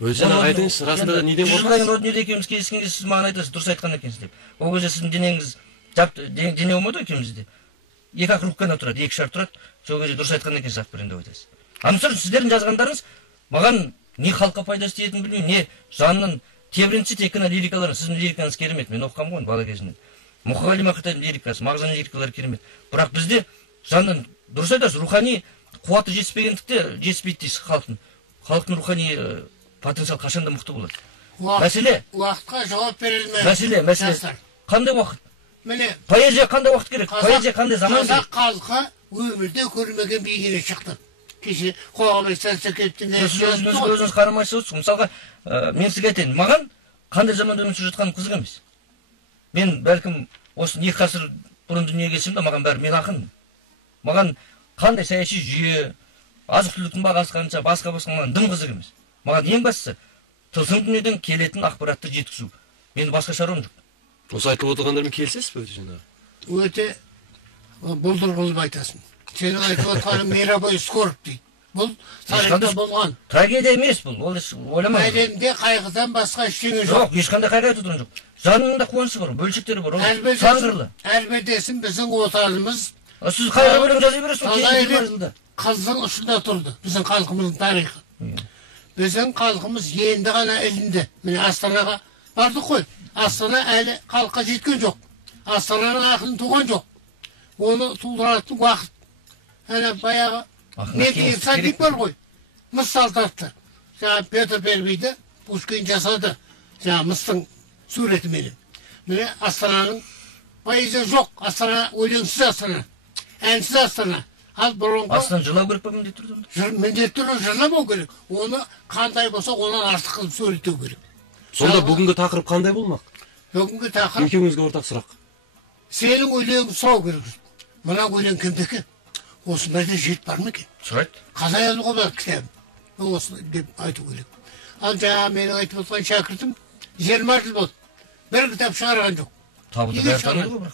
Өзіңіз айтыңыз, расында неден қорқасыз? Роднида екеуміз кездескен кезде сіз маған айтасыз, дұрыс айтқан екенсіз деп. Ол кезде сіздің денеңіз дене болмады екеумізде. Екі-ақ рубканы тұрады, екі шар тұрады. Сол кезде дұрыс айтқан екенсіз ақпарен деп айтасыз. Мысалы сіздердің жазғандарыңыз маған не халыққа пайдасы тиетінін білмеймін, не жанынан тебіренсе тек қана лирикаларын. Сіздің лирикаңыз керемет. Мен оқығанмын ғой бала кезімнен. Мұқағали Мақатаевтың лирикасы, мағжан лирикалары керемет. Бірақ бізде жанынан дұрыс айтасыз, рухани қуаты жетіспегендікте жетіспейді дейсіз халықтың. Халықтың рухани потенциал қашанда мықты болады. Мәселе уақытқа жауап бере алмайды. Мәселе қандай уақыт? Міне, Поэзия қандай уақыт керек? Поэзия қандай заман керек? Қазақ халқы өмірде көрмеген биігіне шықты. Кеше Қоғамбай Сәрсекетовтің өзіңіз қарамайсыз отырсыз. Мысалға, мен сізге айтайын, маған қандай заманда өмір сүріп жатқаным қызық емес. Мен бәлкім осы 2 ғасыр бұрын дүниеге келсем де, маған бәрі мен ақын. Маған қандай саяси жүйе, азық-түліктің бағасы қанша, басқа маған дым қызық емес. Маған ең бастысы тылсым дүниеден келетін ақпаратты жеткізу. Мен басқа шаруам жоқ. Осы айтылып отырғандармен келісесіз бе жаңағы? Өте бұлдыр қылып айтасың. Сенің айтып отқаның мировой скорбь дейді. Бұл тарихта болған. Трагедия емес бұл. Ол ойламаңыз. Әлемде қайғыдан басқа ештеңе жоқ. Жоқ, ешқандай қайғы айтып отырған жоқ. Жанында қуанышы бар, бөлшектері бар. Сан қырлы. Әлбетесін біздің отанымыз. Сіз қайғы өлең жаза бересіз. Қыздың ұшында тұрды біздің халқымыздың тарихы. Біздің халқымыз енді ғана ілінді. Міне Астанаға бардық қой. Астана әлі халыққа жеткен жоқ. Астананың ақын туған жоқ. Оны тудыратын уақыт. Әне баяғы Медиа садик бар ғой. Мысал тартты. Жаңа Петр Первийді Пушкин жасады. Жаңа мыстың суретіменен. Міне Астананың поэзия жоқ. Астана өлеңсіз Астана. Әнсіз Астана. Ал бұрынғы Астана жырлау керек па міндетті түрде? Міндетті түрде жырламау керек. Оны қандай болса онан артық қылып суреттеу керек. Сонда бүгінгі тақырып қандай болмақ? Бүгінгі тақырып екеуіңізге ортақ сұрақ. Сенің өлеңің сау керек. Мына өлең кімдікі? Осындайда жет бар ма екен? Сұрайды. Қазай алуға бар кітабым. Осыны деп айту керек. Ал жаңа менің айтып отқан шәкіртім 20 жыл болды. Бір кітап шығарған жоқ. Табылды бәрі таниды ғой.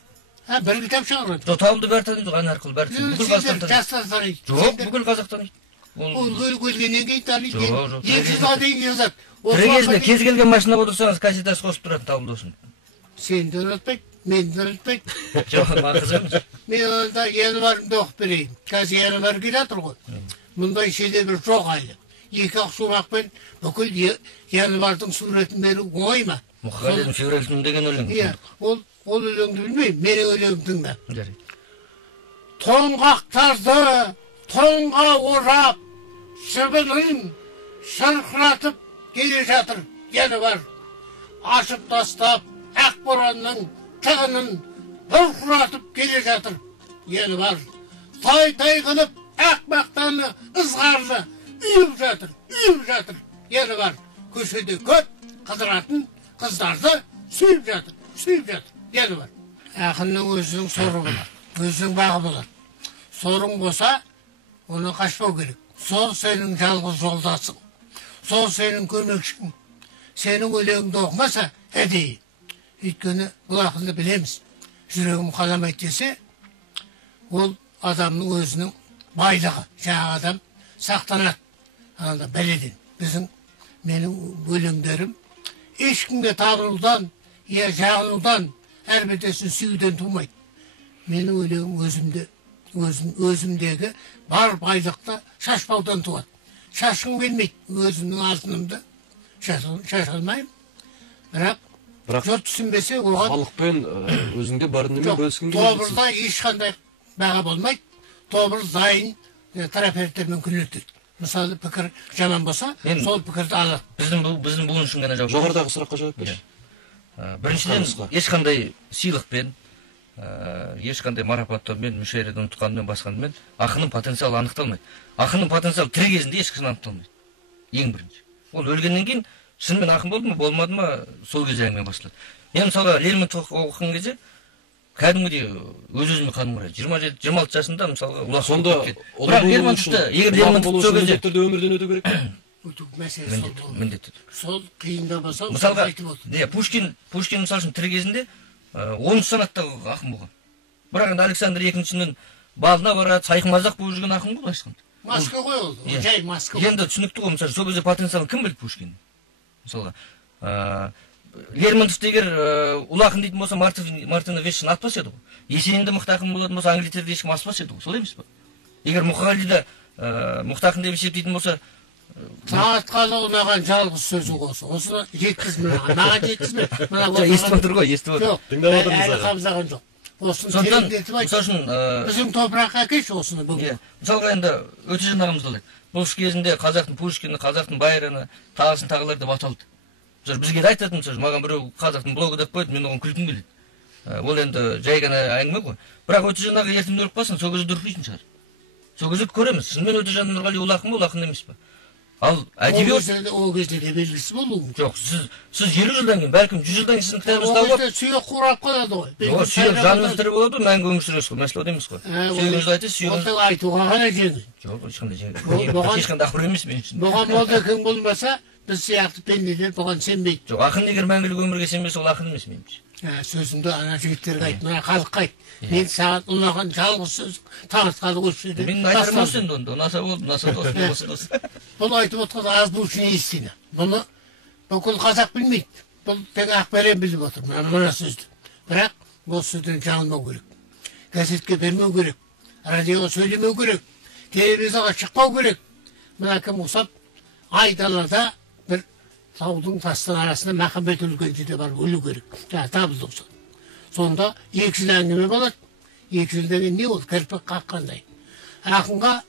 Бір кітап шығарған жоқ. Табылды бәрі таниды ғой, ән арқылы бәрі таниды. Бүкіл Қазақстан таниды. Жастар таниды. Жоқ, бүкіл қазақ таниды. Ол өлгеннен кейін таниды. Жоқ. 200 жылға дейін жазады. Тірі кезінде кез келген машина отырсаңыз кассетасы қосып тұрады, табылды осыны. Сені де ұнатпайды, мені де ұнатпайды. Жоқ, маған қызық емес. Мен онда январымды оқып берейін. Қазір январ келе жатыр ғой. Мұндай шедевр жоқ әлі. 2-ақ шумақпен бүкіл январдың суретін беру оңай ма? Мұқағалидың февральтің деген өлең. Иә, ол өлеңді білмеймін, менің өлеңімді тыңда. Тоңғақтарды тоңға орап, шыбынын шырқыратып келе жатыр, январ. Ашып тастап, ақ боранның тығынын бұрқыратып келе жатыр, январ. Тай-тай қылып, ақ мақтаны ызғарлы үйіп жатыр, январ. Көшеде көп қыдыратын қыздарды сүйіп жатыр, январ. Ақынның өзінің соры болады, өзінің бағы болады. Сорың болса, оны қашпау керек. Сол сенің жалғыз жолдасың, сол сенің көмекшің. Сенің өлеңіңді оқымаса, әдейі. Өйткені бұл ақынды білеміз. Жүрегім қаламайды десе, ол адамның өзінің байлығы. Жаңа адам сақтанады. Анда бәледен. Менің өлеңдерім ешкімге табынудан, я жағынудан, әрбетесін сүюден тумайды. Менің өлеңім өзімдегі бар байлықты шашпаудан туады. Шашқым келмейді. Өзімнің алтынымды шашалмаймын. Бірақ жұрт түсінбесе, оған халықпен өзіңде бар немен бөліскің келеді. Тобырда ешқандай баға болмайды. Тобыр дайын терапевттермен күреседі. Мысалы, пікір жаман болса, сол пікірді алады. Біздің бүгін үшін ғана жауап. Жоғарыдағы сұраққа жауап берші. Біріншіден, ешқандай сыйлықпен, ешқандай марапаттаумен, мүшәйрадан ұтқанымен, басқанымен ақынның потенциалы анықталмайды. Ақынның потенциалы тірі кезінде ешқашан анықталмайды. Ең бірінші. Ол өлгеннен кейін шынымен ақын болды ма, болмады ма, сол кезде әңгіме басталады. Мен мысалға Лермонтов оқыған кезде кәдімгідей өз-өзіме қаным қарайды. 27-26 жасында мысалға сонда бірақ Лермонтовты, егер Лермонтов сол кезде өмірден өту керек. Өту мәселесі міндетті. Сол қиында болса, мысалға Пушкин мысал үшін тірі кезінде 10 санаттағы ақын болған. Бірақ енді Александр II-нің балына барады, сайқымазақ болып жүрген ақын ғой, айтқанда. Маска ғой ол, жай маска. Енді түсінікті ғой, мысалы, сол кезде потенциалын кім білді Пушкин? Мисалга Лермонтов егер улы ақын дейтін болса, Мартина Вешшин атпас еді ғой. Есенинді мықты ақын болатын болса, Англитерді ешкім аспас еді ғой. Солай емес па? Егер Мұқағалиді мықты ақын деп есептейтін болса, Сағатқалы ұнаған жалғыз сөзі осы. Осыны жеткізме, маған жеткізме. естіп отыр ғой, естіп отыр. Жоқ, әлі қабылдаған жоқ. Осыны тереңдетіп айтшы. Біздің топыраққа әкелші осыны бүгін. Мысалға енді Өтежан ағамызды алайық. Бұл кезінде қазақтың Пушкині, қазақтың Байраны, тағысын тағылар деп аталды. Бізге де айтатын сөз, маған біреу қазақтың блогы деп қойды, мен оған күлкім келеді. Ол енді жай ғана әңгіме ғой. Бірақ Өтежан аға ертең өліп қалсын, сол кезде дүркірейтін шығар. Сол кезде көреміз. Шынымен Өтежан Нұрғали ұлы ақын ба, ұлы ақын емес па? Ал әдебиет ол кезде де белгісі болуы мүмкін. жоқ, сіз 50 жылдан кейін, бәлкім 100 жылдан кейін сіздің кітабыңызды алып, сүйек қурап қалады ғой. сүйек жаныңыз тірі болады, мәңгі өмір сүресіз ғой, мәселе емес қой. Сүйегіңізді айтасыз, сүйегіңізді Ол айтуға ғана жеңіл. жоқ, ешқандай ақыр емес мен үшін. Бұған молдекең болмаса, біз сияқты пенделер бұған сенбейді. жоқ, ақын егер мәңгілік өмірге сенбесе, ол ақын емес меніңше. Сөзімді ана жігіттерге айт, мына халыққа айт. Мен саған ұнаған жалғыз сөз танытқалы осы жерде. Мен айтарым осы енді онда, ұнаса болды, ұнаса осы. Бұл айтып отқан аз бұл үшін естиді. Бұны бүкіл қазақ білмейді. Бұл тек Ақберен біліп отыр мына сөзді. Бірақ осы сөзден жаңылмау керек. Газетке бермеу керек. Радиоға сөйлемеу керек. Телевизорға шықпау керек. Мына кім ұқсап айдалада бір таудың тастың арасында Махамбет өлген жерде барып өлу керек. Табылды осы. Сонда 2 жыл әңгіме болады. 2 жыл деген не ол? Кірпік қаққандай. Ақынға,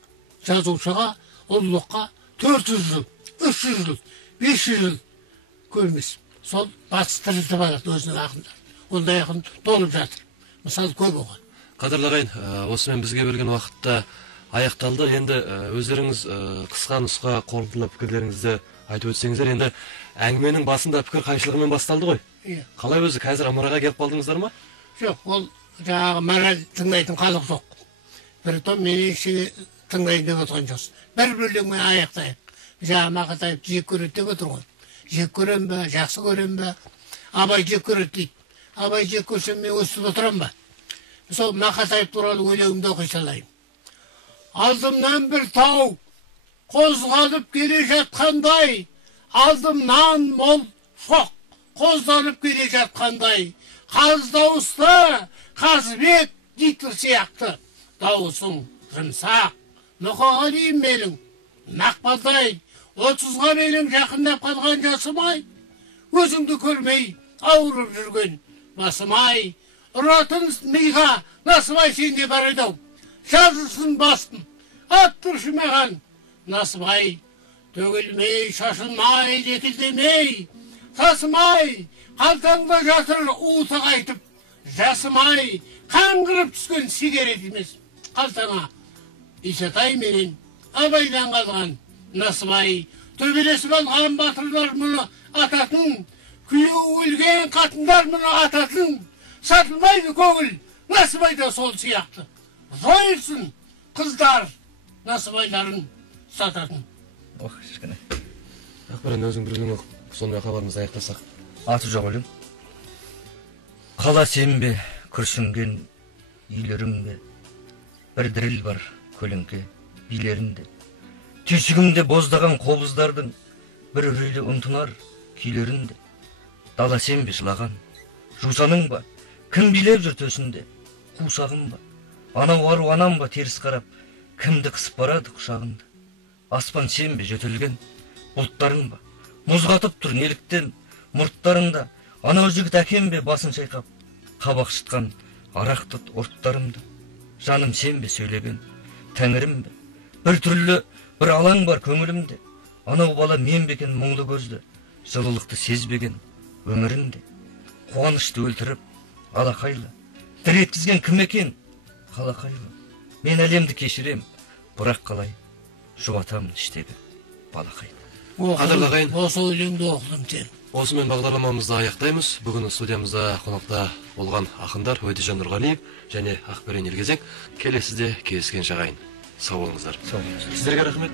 жазушыға, ұлылыққа 400 жыл, 300 жыл, 500 жыл көрмес. Сол батыс тірілтіп алады өзінің ақындар. Ондай ақын толып жатыр. Мысалы көп оған. Қадірлі ағайын, осымен бізге берген уақытта аяқталды. Енді өздеріңіз қысқа нұсқа қорытындылы пікірлеріңізді айтып өтсеңіздер, енді әңгіменің басында пікір қайшылығымен басталды ғой. Қалай өзі қазір Амараға келіп қалдыңыздар ма? Жоқ, ол жаңағы мораль тыңдайтын халық жоқ. Бір том мен ішіге тыңдайын деп отырған жоқсыз. Бір өлеңмен аяқтайық. Жаңағы Мақатаев жек көреді деп отыр ғой. Жек көрем бе, жақсы көрем бе? Абай жек көреді дейді. Абай жек көрсем мен өстіп отырам ба? Сол Мақатаев туралы өлеңімді оқи салайын. Алдымнан бір тау қозғалып келе жатқандай, алдымнан мол шоқ қозданып келе жатқандай, қаз дауысты Қазыбек Гитлер сияқты дауысың жұмсақ. Мұқағали менің мақпалдай, 30-ға менің жақындап қалған жасым-ай, өзіңді көрмей ауырып жүрген басым-ай, ұратын миға насыбай сенде бар еді-ау, жазылсын бастым, аттыршы маған насыбай, төгілмей, шашылмай, лекілдемей, тасымай, қалтаңда жатыр уыты қайтып, жасымай, қаңғырып түскен сигарет емес қалтаңа. Исатай менен Абайдан қалған насыбай, төбелесіп алған батырлар мұны ататын, күйеуі өлген қатындар мұны ататын, сатылмайды көңіл, насыбай да сол сияқты. Жойылсын қыздар насыбайларын сататын. Ох, ешкіне. Ақберен, өзің бір өлең оқып, сонымен хабарымызды аяқтасақ. Аты жоқ өлең. Қала сенбе, күрсінген үйлеріңде, бір діріл бар көлеңке билерінде. Түйсігімде боздаған қобыздардың бір үрейлі ұнтынар күйлерінде. Дала сенбе жылаған, жусаның ба, кім билеп жүр төсінде, қусағым ба, анау ару анам ба теріс қарап, кімді қысып барады құшағында. Аспан сенбе жөтелген бұлттарың ба, мұз қатып тұр неліктен мұрттарында, анау жігіт әкем бе басын шайқап, қабақ шытқан арақ тұт ұрттарымды. Жаным сенбе сөйлеген тәңірім бе, бір түрлі бір алаң бар көңілімде, анау бала мен бекен мұңлы көзді, жылылықты сезбеген өмірінде. Қуанышты өлтіріп алақайлы, дір еткізген кім екен қалақайлы. Мен әлемді кешірем, бірақ қалай жұбатамын іштегі балақайды. Қадірлі ағайын, осы өлеңді оқыдым сен. осымен бағдарламамызды аяқтаймыз. Бүгін студиямызда қонақта болған ақындар Өтежан Нұрғалиев және Ақберен Елгезек. Келесіде кездескенше ағайын. Сау болыңыздар. Сау болыңыздар. Сіздерге рахмет.